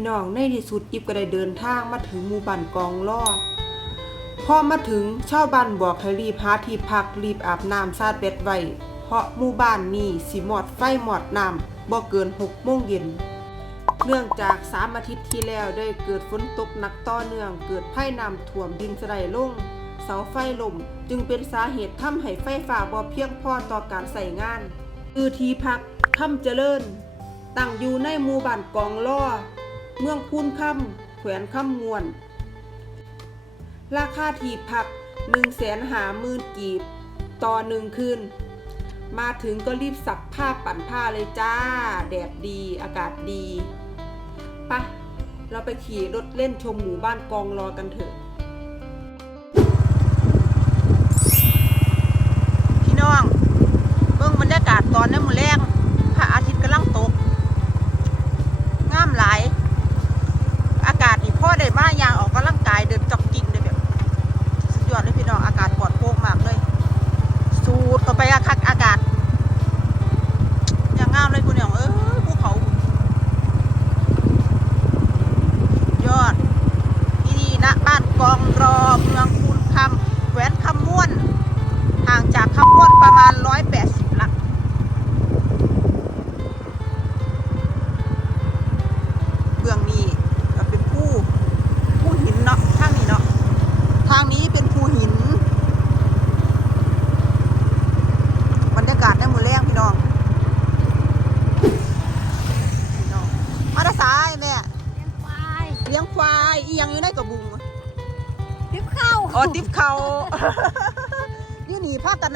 พี่น้องในที่สุดอิบก็ได้เดินทางมาถึงหมู่บ้านกองล่อพอมาถึงชาวบ้านบอกให้รีบหาที่พักรีบอาบน้ำซาดเบ็ดไว้เพราะหมู่บ้านนี้สิหมอดไฟหมอดน้ำบ่เกินหกโมงเย็นเนื่องจากสามอาทิตย์ที่แล้วได้เกิดฝนตกหนักต่อเนื่อง เกิดไผ่น้ำท่วมดินสไลด์ลง เสาไฟล่มจึงเป็นสาเหตุทำให้ไฟฟ้าบ่เพียงพอต่อการใส่งาน คือที่พักค่ำเจริญ ตั้งอยู่ในหมู่บ้านกองล่อ เมืองพูนค่ำแขวนค่ำมวน ราคาที่พัก1นึ่งแสนหามื่นกีบ ต่อหนึ่งคืน มาถึงก็รีบสักผ้าปั่นผ้าเลยจ้า แดดดีอากาศดีปะเราไปขี่รถเล่นชมหมู่บ้านกองรอกันเถอะ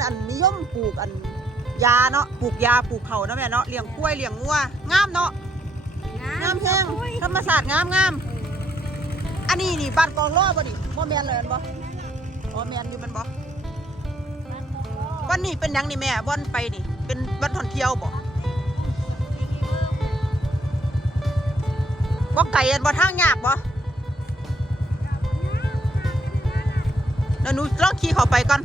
อันนิยมปลูกอันยาเนาะปลูกยาปลูกเขาเนาะแม่เนาะเลี้ยงกล้วยเลี้ยงงัวงามเนาะงามแห้งธรรมศาสตร์งามงามอันนี้นี่บ้านกองล้อบ่ดิบ่แมนเลยแม่บ่อแมนอยู่มันบ่วันนี้เป็นยังนี่แม่วันไปนี่ เป็นวันท่องเที่ยวบ่บ่ไก่อันบ่ทางยากบ่เดี๋ยวหนูลองขี่เข้าไปก่อน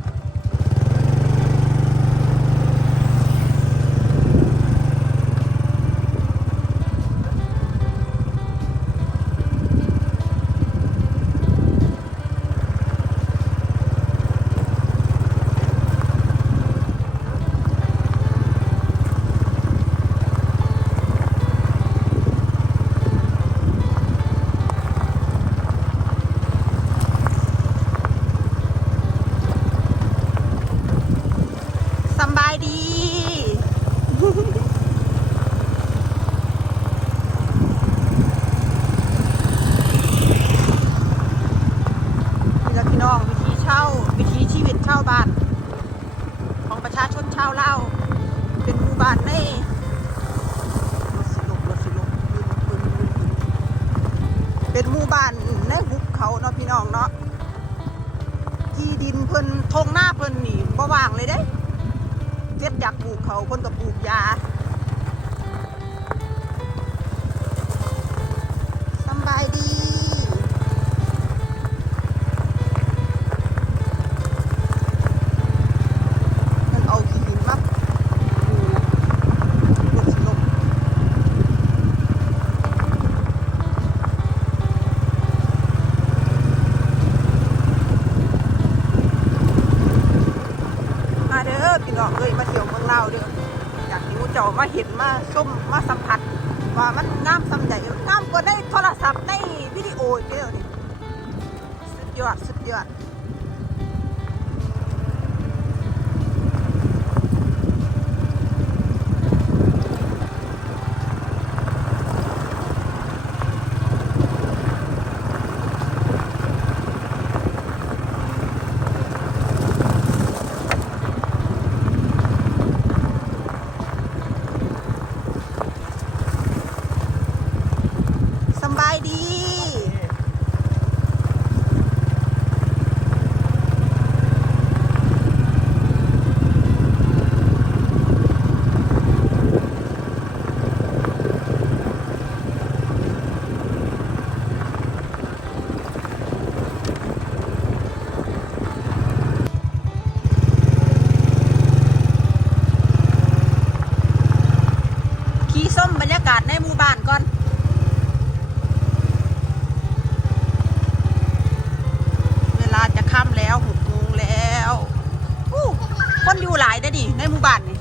ในหมู่บ้านนี่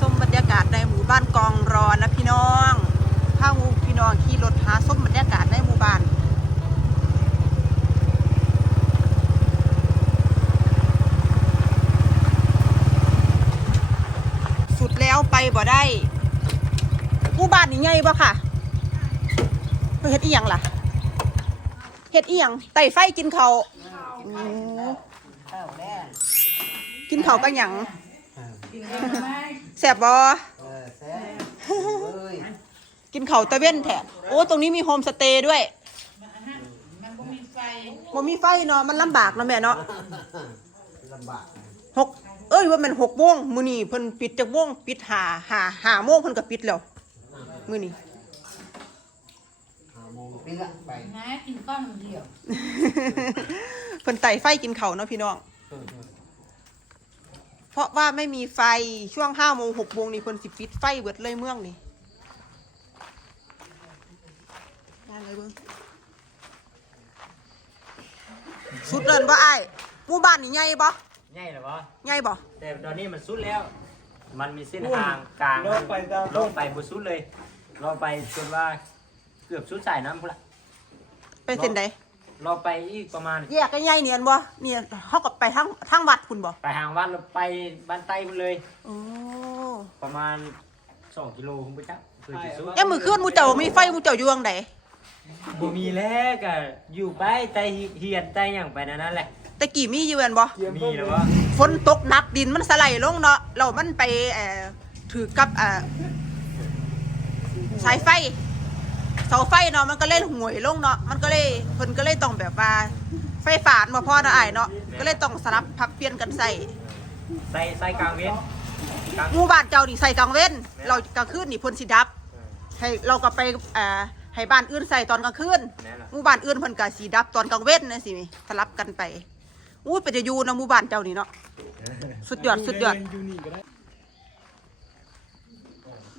ส้มบรรยากาศในหมู่บ้านกองรอนะพี่น้องถ้างูพี่น้องขี่รถหาส้มบรรยากาศในหมู่บ้านสุดแล้วไปบ่ได้หมู่บ้านนี่ไงบ่ค่ะเพิ่นเฮ็ดอีหยังล่ะเฮ็ดอีหยังไต่ไฟกินเขา นเขาวกันหยังแสบบ่กินเขาวตะเว้นแท้โอ้ตรงนี้มีโฮมสเตย์ด้วยบ่มีไฟเนาะมันลำบากเนาะแม่เนาะลำบากหกเอ้ยว่ามันหกโมงมื้อนี้เพิ่นปิดจากโมงปิดหาหาหาโมงเพิ่นก็ปิดแล้วมื้อนี้หาโมงปีละไปนะกินก้อนเดียวเพิ่นไต่ไฟกินเขาวเนาะพี่น้องเพ ราะว่าไม่มีไฟช่วงห้าโมงหกโมงนี่เพิ่นสิปิดไฟเบิดเลยเมืองนี่ได้เลยเบิ่งสุดเดินบ่อ้ายหมู่บ้านนี่ใหญ่บ่ง่ายเหรอวะใหญ่บ่แต่ตอนนี้มันสุดแล้ว มันมีเส้นทางกลางลงไปตาม ลงไปบนสุดเลยลงไปจนว่าเกือบสุดสายน้ำพุ่นละไปเส้นใด เราไปอีกประมาณ แยกกันใหญ่เนียนบ่เนี่ยเฮาก็ไปทางทางวัดคุณบ่ไปหางวัดเราไปบ้านใต้พุ่นเลย โอ้ประมาณสองกิโลคุณผู้ชมคือที่สุดเอ้มื้อคืนหมู่เจ้ามีไฟหมู่เจ้าอยู่จังไดบ่มีแล้วก็อยู่ไปใต้เฮียนใต้หยังไปนั่นนั่นแหละแต่กี้มีอยู่แม่นบ่มีเหรอวะฝนตกหนักดินมันสไลด์ลงเนาะแล้วมันไปเอ่อถือกับเอ่อสายไฟ เสาไฟเนาะมันก็เลยห่วยลงเนาะมันก็เลยเพิ่นก็เลยต้องแบบว่าไฟฟ้ามาพอเนาะอ้ายเนาะก็เลยต้องสลับพับเปลี่ยนกันใส่ใส่ใส่กลางเว้นกลางหมู่บ้านเจ้านี่ใส่กลางเว้นเรากลางคืนนี่เพิ่นสิดับ ให้เราก็ไปเอ่อให้บ้านอื่นใส่ตอนกลางคืนนั่นแหละหมู่บ้านอื่นเพิ่นก็สิดับตอนกลางเว้นนะสิสลับกันไปอู้ยไปจะอยู่เนาะหมู่บ้านเจ้านี่เนาะสุดยอดสุดยอด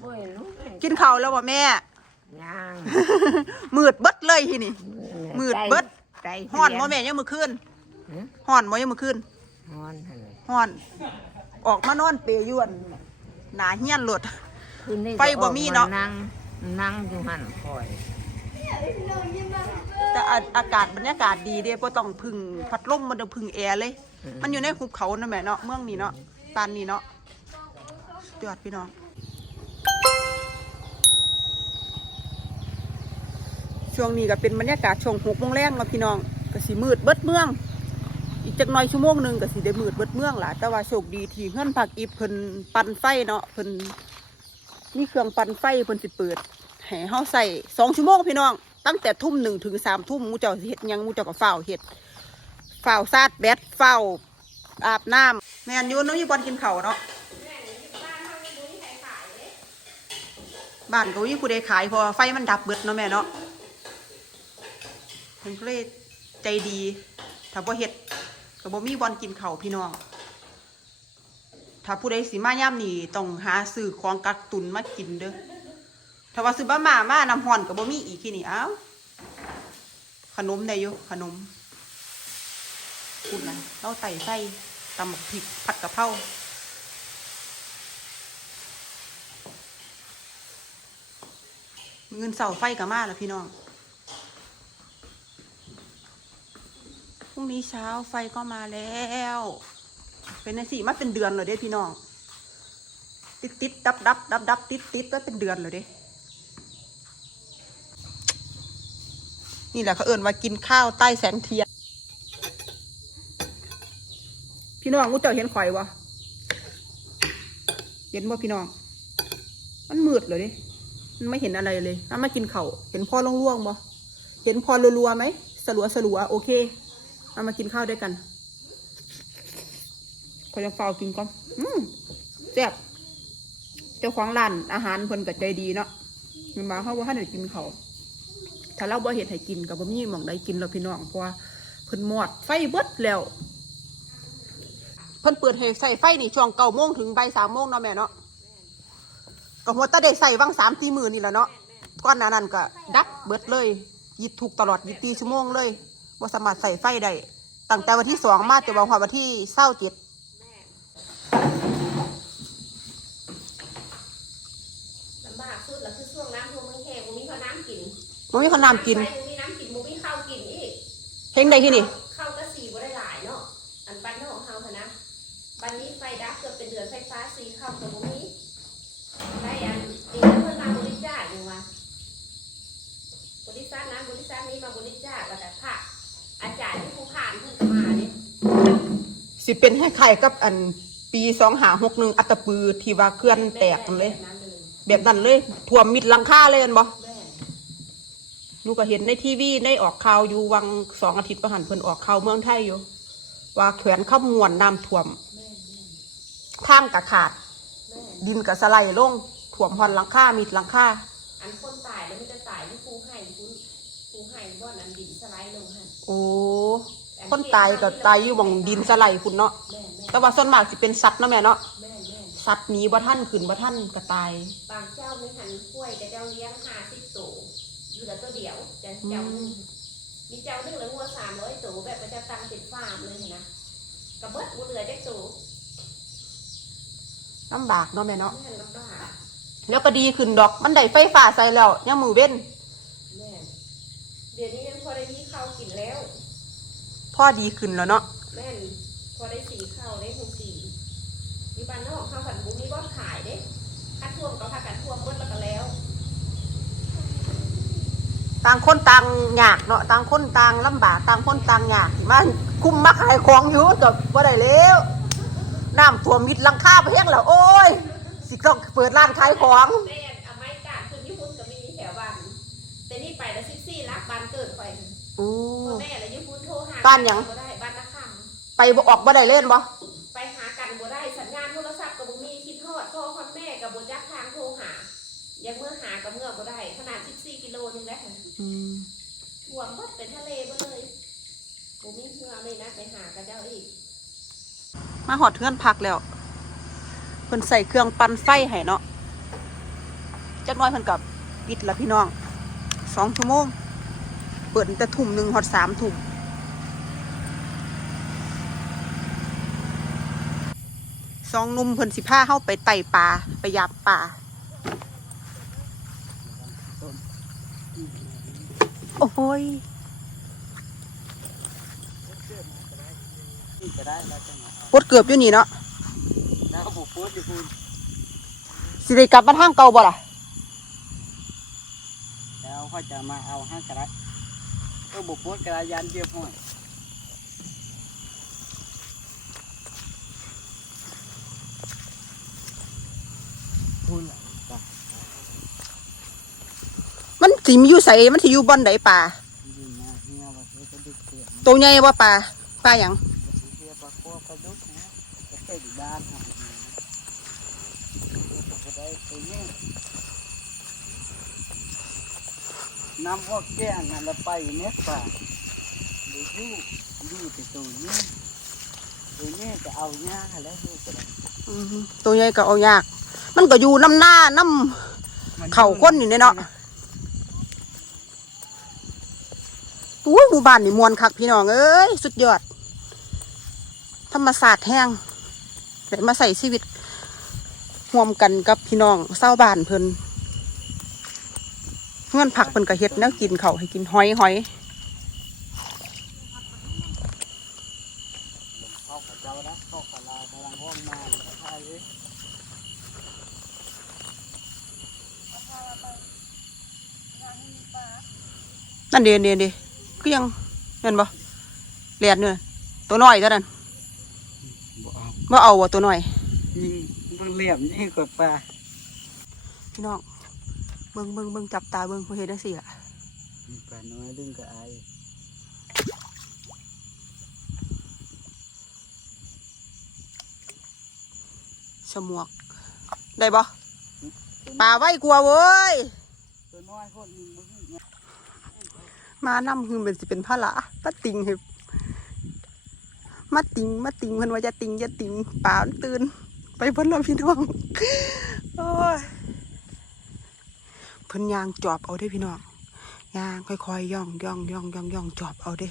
บ่เห็นลูกกินข้าวแล้วบ่แม่ ย่างมืดเบิดเลยทีนี่ มืดเบิดใจฮ้อนบ่แม่ยังมื้อคืนฮ้อนบ่ยังมื้อคืนฮ้อนหั่นเลยฮ้อน ออกมานอนเปรยวนหนาเฮียนโลด คืนนี้ไฟบ่มีเนาะนั่งนั่งอยู่หั่นคอยแต่อาอากาศบรรยากาศดีเด้บ่ต้องพึ่งพัดลมบ่ต้องพึ่งแอร์เลย มันอยู่ในหุบเขานะแม่เนาะเมืองนี้เนาะปานนี้เนาะสุดยอดพี่น้อง ช่วงนี้ก็เป็นบรรยากาศช่วงหกโมงแรงเนาะพี่น้องก็สิมืดเบิดเมือง อีกจักหน่อยชั่วโมงหนึ่งก็สิได้มืดเบิดเมืองล่ะแต่ว่าโชคดีที่เฮือนผักอีเพิ่นปั่นไฟเนาะเพิ่นมีเครื่องปั่นไฟเพิ่นสิเปิดให้เฮาใส่สองชั่วโมงพี่น้อง ตั้งแต่ทุ่มหนึ่งถึงสามทุ่มมูเจ้าเฮ็ดยังมูเจ้าก็เฝ้าวเฮ็ดเฝ้าวซาดแบตเฝ้าวอาบน้ำแม่นยูน้องยูบอนกินเข้าเนาะบ้านก็มีผู้ใดขายพอไฟมันดับเบิดเนาะแม่เนาะ เพิ่นก็เลยใจดีถ้าบ่เฮ็ดก็บ่มีบอลกินเข้าพี่น้อง ถ้าผู้ใดสิมาย่ำนี่ต้องหาซื้อของกักตุนมากินเด้อ ถ้าว่าซื้อบะหม่ามาน้ำฮ้อนก็บ่มีอีกที่นี่อ้าวขนมได้อยู่ขนมพูดนะเราไต่ไส้ตำบักพริกผัดกะเพราเงินเสาไฟก็มาแล้วพี่น้อง รุ่งนี้เช้าไฟก็มาแล้ว เป็นในสี่มาเป็นเดือนเลยเด้พี่น้อง ติดติดดับดับดับดับติดติดแล้วเป็นเดือนเลยเด้ นี่แหละเขาเอิ่นว่ากินข้าวใต้แสงเทียน พี่น้องกูเจ้าเห็นข่อยวะเห็นว่พี่น้อง มันมืดเลยเด้มันไม่เห็นอะไรเลยน้ามากินเขาวเห็นพ่อล่วงๆบ่เห็นพอรัวๆไหมสลัวสลัวโอเค เอามากินข้าวด้วยกันขอจะเฝ้ากินก่อนอืมแซ่บเจ้าของร้านอาหารเพิ่นก็ใจดีเนาะมันมาเขาว่าให้ได้กินเขาวถ้าเราบ่เห็ดให้กินก็บ่มีหม่องใดกินแล้วพี่น้องเพราะว่าเพิ่นหมอดไฟเบิดแล้วเพิ่นเปิดให้ใส่ไฟนี่ช่วงเก้าโมงถึงบ่ายสามโมงเนาะแม่เนาะก็หัวตาได้ใส่วังสามตีมือนี่แหละเนาะก่อนหน้านั้นก็ดับเบิดเลยยิดถูกตลอดยิดตีชั่วโมงเลย บ่สามารถใส่ไฟได้ตั้งแต่วันที่สองมาจนวันวันที่เศร้าจิตลำบากสุดล้ช่วงน้ำท่วมเมืองแห้งบ่มีข้าน้ำกินบ่มีขาน้ำกินไฟบ่มีน้ำกินบ่มีข้าวกินอีกเฮงได้ที่นี่ข้าวก็สีบ่ได้หลายเนาะอันปันเนาะของเฮาพะนะปันนี้ไฟดับเกือบเป็นเดือนไฟฟ้าสีข้าวก็บ่มีได้อันดีแล้วเพิ่นมาบริจาคอยู่วะบริจาคน้ำบริจาคนี้มาบริจาคว่าแต่ผัก อาจารย์ที่ผู้ผ่านเพิ่นก็มาเนี่ยสิเป็นให้ใครกับอันปีสองหาหกหนึ่งอัตตปือที่ว่าเคลื่อนแตกนั่นเลย แบบนั้นเลยแบบนั้นเลยท่วมมิดหลังคาเลยเห็นบ่แม่นหนูก็เห็นในทีวีได้ออกข่าวอยู่วังสองอาทิตย์ประหันเพิ่นออกข่าวเมืองไทยอยู่ ว่าแขวนข้ามมวนน้ำท่วมแม่นแม่นทางกะขาด แม่นดินกะสไลด์ลงท่วมหอนหลังคามิดหลังคาอันคนตายแล้วมันจะตายที่ภูไห่ภูภูไห่บ่อนอันดินสไลด์ลงหั่น โอ้คนตายก็ตายอยู่หมองดินสไลด์พุ่นเนาะแม่นแม่นแต่ว่าส่วนมากสิเป็นสัตว์เนาะแม่เนาะแม่นแม่นสัตว์หนีบ่ท่านขึ้นบ่ท่านก็ตาย บางเจ้าไม่หันกล้วยแต่เจ้าเลี้ยงห้าสิบตัวอยู่แต่ตัวเดียวจะเจ้าหนึ่งมีเจ้าหนึ่งเหลืองัวสามร้อยตัวแบบมันจะตั้งติดฟาร์มเลยเห็นนะกระเบิดกูเหลือได้ตัวลำบากเนาะแม่เนาะไม่หันลำบาก แล้วก็ดีขึ้นดอกมันได้ไฟฟ้าใส่แล้วยังมือเว้นแม่นเดี๋ยวนี้ยังพอได้มีข้าวกินแล้ว พ่อดีขึ้นแล้วเนาะแม่นพอได้สีข้าวได้หกสีอยู่บ้านนอกข้าวผัดบุ้มีบ่ขายเด้ถ้าท่วมก็พากันท่วมเบิดแล้วก็แล้ว ต่างคนต่างยากเนาะต่างคนต่างลำบากต่างคนต่างยากมันคุมมาขายของอยู่แต่บ่ได้แล้วน้ำท่วมมิดหลังคาไปแห้งแล้วโอ้ยสิต้องเปิดร้านขายของ แม่ บ้านเกิดไปโอ้ พ่อแม่แล้วญี่ปุ่นโทรหาบ้านหยัง บ่ได้บ้านนักข่ไปบ่ออกบ่ได้เล่นบ่ไปหากันบ่ได้สัญญาณโทรศัพท์ก็บ่มีคิดฮอดพ่อฮอดแม่ก็บ่จักทางโทรหายังเมื่อหากับเมื่อบ่ได้ขนาด14กิโลนึงแล้วค่ะอืมท่วมหมดเป็นทะเลบ่เลยบ่มีเรือเลยนะไปหากับเจ้าอีกมาหอดเทือนพักแล้วเพิ่นใส่เครื่องปั่นไฟให้เนาะจักหน้อยเพิ่นกับปิดละพี่น้องสองชั่วโมง เปิดตั้งแต่ทุ่มหนึ่งหอดสามทุ่มสองนุ่มเพิ่นสิพาเข้าไปไต่ปลาไปยาบปลาโอ้ยปดเกือบอยู่นี่เนาะแล้วก็บุกโพสต์อยู่คุณสิได้กลับมาทางเก่าบ่ล่ะแล้วเขาจะมาเอาห้างกระไร ก็บุกโพสต์กระยานเดียวห้อยคุณมันสิมีอยู่ใสมันสิอยู่บอนใดปลายิงมาเฮียว่าเขาจะดึกเสียงตัวใหญ่ว่าปลาปลาหยัง เฮียปลาโคปลาดุกนะก็เตะอยู่บ้านหาก็ได้ตัวนี้ น้ำพวกแก้งนั่นละไปเน็ตป่าเดี๋ยวยูยูแต่ตัวนี้ตัวนี้จะเอาหญ้าแล้วยูก็ได้อือฮึตัวใหญ่ก็เอายาก มันก็อยู่น้ำหน้าน้ำเข่าก้นอยู่เนี่ยเนาะอุ้ยหมู่บ้านนี่มวนคักพี่น้องเอ้ยสุดยอด ธรรมศาสตร์แห้งแต่มาใส่ชีวิตร่วมกันกับพี่น้องเศร้าวบ้านเพิ่น เงื่อนผักเพิ่นก็เฮ็ดแนวกินเขาให้กินหอยหอยเข้ากับเจ้านะเข้ากับลายพลังห้องมาแล้วก็ทายเลยนั่นเดียนเดียนดีก็ยังเห็นบ่เลียนเนี่ยตัวน้อยเท่านั้นบ่เอาบ่เอาว่ะตัวน้อยยิงมันเหลี่ยมยิ่กว่าปลาพี่น้อง เบิ่งเบิ่งเบิ่งจับตาเบิ่งผู้เฮ็ดจังซี่ล่ะปลาน้อยดึงกับไอายสมวก ได้บ่ปลาไว้กลัวเว้ยตัวน้อยโคตรยิงมึงเนี่ยมานํคือเป็นสิเป็นพระละมาติงให้มาติงมาติงเพิ่นว่าจะติงจะติงปลามันตื่น ไปเพิ่นแล้วพี่น้อง โอ้ย เพิ่นยางจอบเอาเด้พี่น้องยางค่อยๆย่องย่องย่องย่องย่องจอบเอาเด้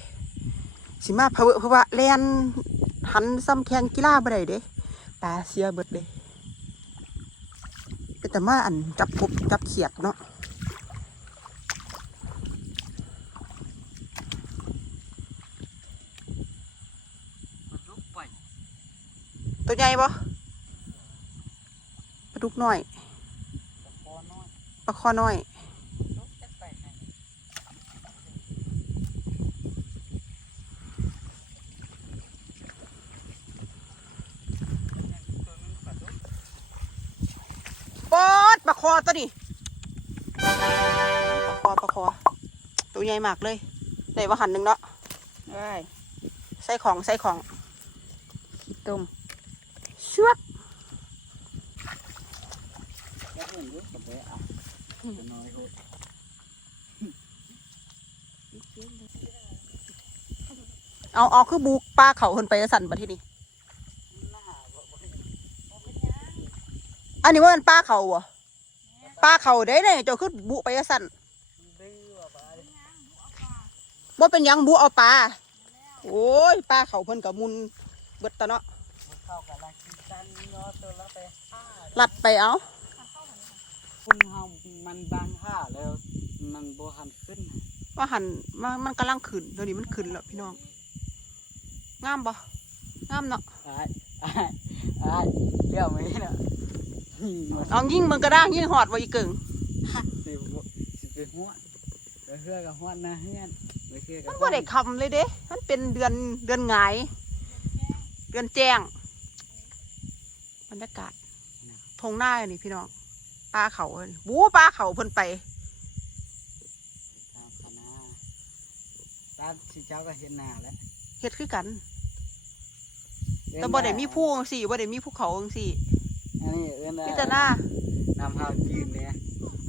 สิมาเพราะว่าเพราะว่าแลนหันซ้ำแข่งกีฬาบ่ได้เด้ปลาเสียเบิดเด้แต่มาอันจับกบจับเขียดเนาะมันลุกไปตัวใหญ่ปะปลาดุกน้อยพอน้อย ลาคอน้อยลุกจะไปไหนตัวนึงปลาดุกปอดปลาคอตัวนี้ปลาคอปลาคอ ตัวใหญ่มากเลยได้ว่าหันหนึ่งเนาะได้ใส่ของใส่ของขี้ต้มชวบ แล้วเห็นลุกกับไปอะตัว น้อยโหดเอาเอาคือบุกปลาเขาคนไปสั่นบัที่นี่อันนี้ว่ามันปลาเขาเหรอปลาเขาได้เนี่ยเจ้าคือบุไปสั่นว่าเป็นยังบุเอาปลาโอ้ยปลาเขาเพิ่นกับมุนเบิดตะเนาะลัดไปเอา คุณเฮามันบางห้าแล้ว มันบ่หันขึ้นน่ะว่าหันมันมันกำลังขึ้นตัวนี้มันขึ้นแล้วพี่น้องงามบ่งามเนาะอ้ายอ้ายอ้ายเลี้ยวไหมน่ะหิวมันเอายิ่งมึงก็ได้ยิ่งหอดไว้อีกเกิงสิบ่สิไปหัวไปเฮือกับหัวหน้าเฮือนไปเฮือกับมันบ่ได้คำเลยเด้ มันเป็นเดือนเดือนหงายเดือนแจ้งบรรยากาศทงหน้านี่พี่น้อง ปลาเขาเอ้ยบูปลาเขาเพิ่นไปตามคณะตามสิเจ้าก็เห็นหน้าแล้วเฮ็ดคือกันแต่บ่ได้มีผู้จังซี่บ่ได้มีภูเขาจังซี่อันนี้เอิ้นว่าพิจารณานำเฮายืนเนี่ย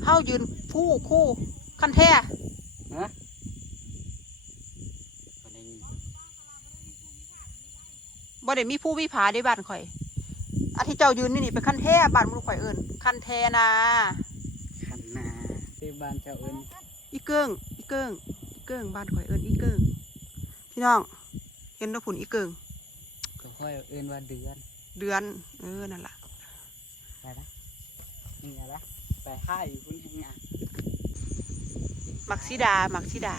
เฮายืนผู้คู่คันแท้ฮะบ่ได้ยินบ่ได้มีผู้วิภาได้บ้านข่อย อาที่เจ้ายืนนี่นี่เป็นคันแท้บ้านมึงข่อยเอิ้นคันแท้นะคันหน้าที่บ้านเจ้าเอิ้นอีเกิ้งอีเกิ้งอีเกิ้งบ้านข่อยเอิ้นอีเกิ้งพี่น้อง เห็นแล้วผุนอีเกิ้งก็ค่อยเอิ้นว่าเดือน เดือน เออนั่นล่ะไปนะนี่อะไรไปค่ายอยู่คุณทำงานมักซิดามักซิดา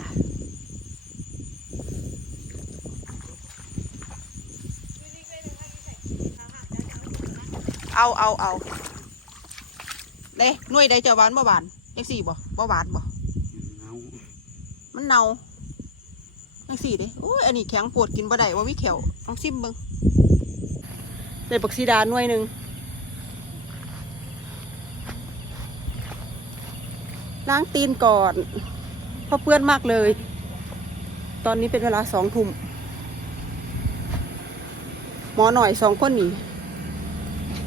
เอาเอาเอาเด้หน่วยใดเจ้าหวานบ่หวานยังสี่บ่บ่หวานบ่มันเน่ายังสี่เด้โอ้ยอันนี้แข็งปวดกินบ่ได้ว่าวิเขียวต้องซิมเบิ่งได้บักซีดาหน่วยหนึ่งล้างตีนก่อนเพราะเปื้อนมากเลย ตอนนี้เป็นเวลาสองทุ่มหมอหน่อยสองคนนี่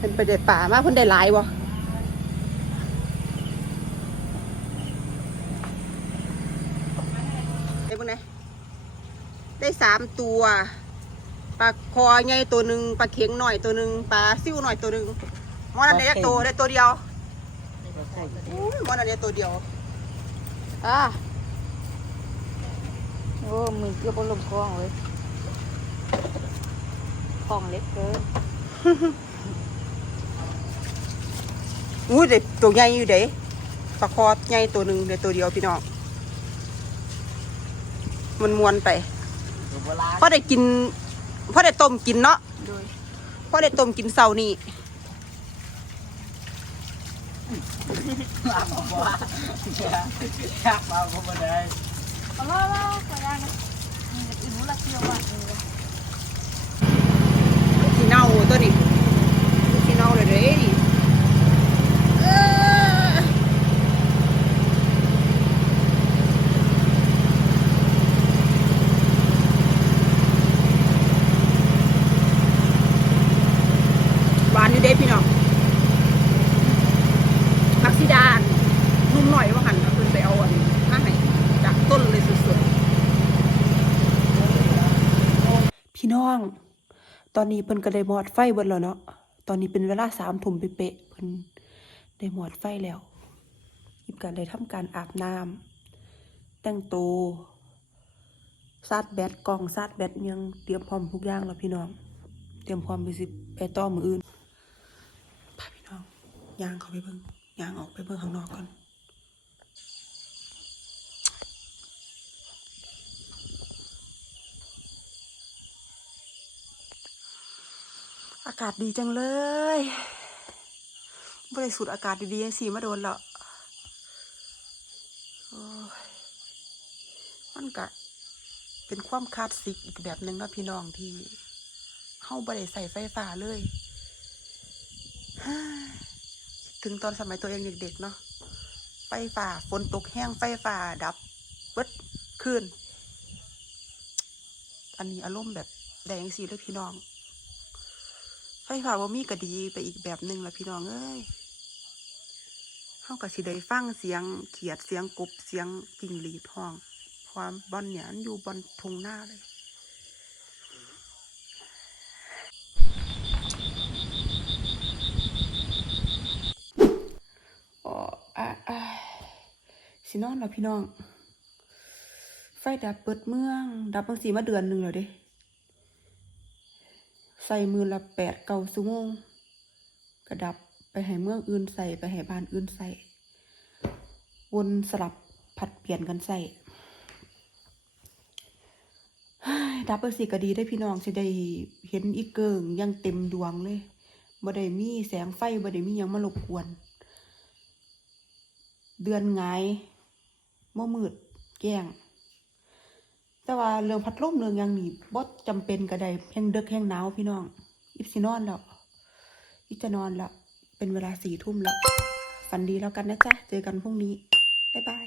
เป็นไปเด็ดป่ามากเพิ่นได้หลายบ่ได้บ่ไหนได้สามตัวปลาคอใหญ่ตัวหนึ่งปลาเข็งหน่อยตัวหนึ่งปลาซิ่วหน่อยตัวหนึ่งหมอนันได้ตัวได้ตัวเดียวก็ใส่อุ้ยหมอนันได้ตัวเดียวอ่าโอ้มือเกือบบนลมคลองเลยคลองเล็กเกิน อุ้ยเด็ตัวใหญ่อยู่เด้ปลาคอใหญ่ตัวหนึ่งเด็ตัวเดียวพี่น้องมันมวนไปตัวโบราณพอได้กินพอได้ต้มกินเนาะโดยพอได้ต้มกินเสาร์นี่มาบ่ว่าอยากมาบ่บ่ได้เอาล่ะล่ะขอยังนะมีแต่อื่นรู้ละเที่ยวบ้านเออสีเน่าตัวนี้สีเน่าเลยเด้นี่เอ้อหวานอยู่เด้พี่น้องมักซิดานนุ่มหน่อยว่าหันเอาขึ้นไปเอาอันมาให้จากต้นเลยสดๆพี่ น้อง ตอนนี้เพิ่นก็ได้หมอดไฟเบิดแล้วเนาะ ตอนนี้เป็นเวลาสามทุ่มเป๊ะเพิ่นได้หมอดไฟแล้วยิบการได้ทำการอาบน้ำแต่งตัวซาดแบตกล่องซาดแบตยังเตรียมพร้อมทุกอย่างแล้วพี่น้อง เตรียมพร้อมไปสิไปต่อมืออื่นพาพี่น้องย่างเขาไปเบิ่งย่างออกไปเบิ่งข้างนอกก่อน อากาศดีจังเลยบริสุทธิ์อากาศดีๆยังสีมาโดนล้วโอ้ยมันก็เป็นความคลาสสิกอีกแบบหนึ่งนะพี่น้องที่เฮาบ่ได้ใส่ไฟฟ้าเลยถึงตอนสมัยตัวเองเด็กๆเนาะไฟฟ้าฝนตกแห้งไฟฟ้าดับเบิดคืนอันนี้อารมณ์แบบแดงสีเลยพี่น้อง ไฟฟ้าบ่มีก็ดีไปอีกแบบหนึ่งละพี่น้องเอ้ยเฮาก็สิได้ฟังเสียงเขียดเสียงกบเสียงจิงหรีดห้องความบอนเนี่ยอยู่บอนทุ่งหน้าเลยอ๋ออะอะสินอนแล้วพี่น้อง ไฟดับเปิดเมือง ดับบางสีมาเดือนหนึ่งแล้วเด้ ใส่มือละแปดเก้าชั่วโมงกระดับไปให้เมืองอื่นใส่ไปให้บ้านอื่นใส่วนสลับผัดเปลี่ยนกันใส่ดับเบิลสีก็ดีได้พี่น้องสิได้เห็นอีกเกิงยังเต็มดวงเลยบ่ได้มีแสงไฟบ่ได้มียังมารบกวน เดือนไงายบ่มืดแจ้ง แต่ว่าเรื่องพัดลมเรื่องยังนี่บ่จำเป็นก็ได้แห้งเดึกแห้งหนาวพี่น้อง อิบสินอนแล้วอิจะนอนแล้ว เป็นเวลาสี่ทุ่มแล้ว ฝันดีแล้วกันนะจ๊ะ เจอกันพรุ่งนี้ บ๊ายบาย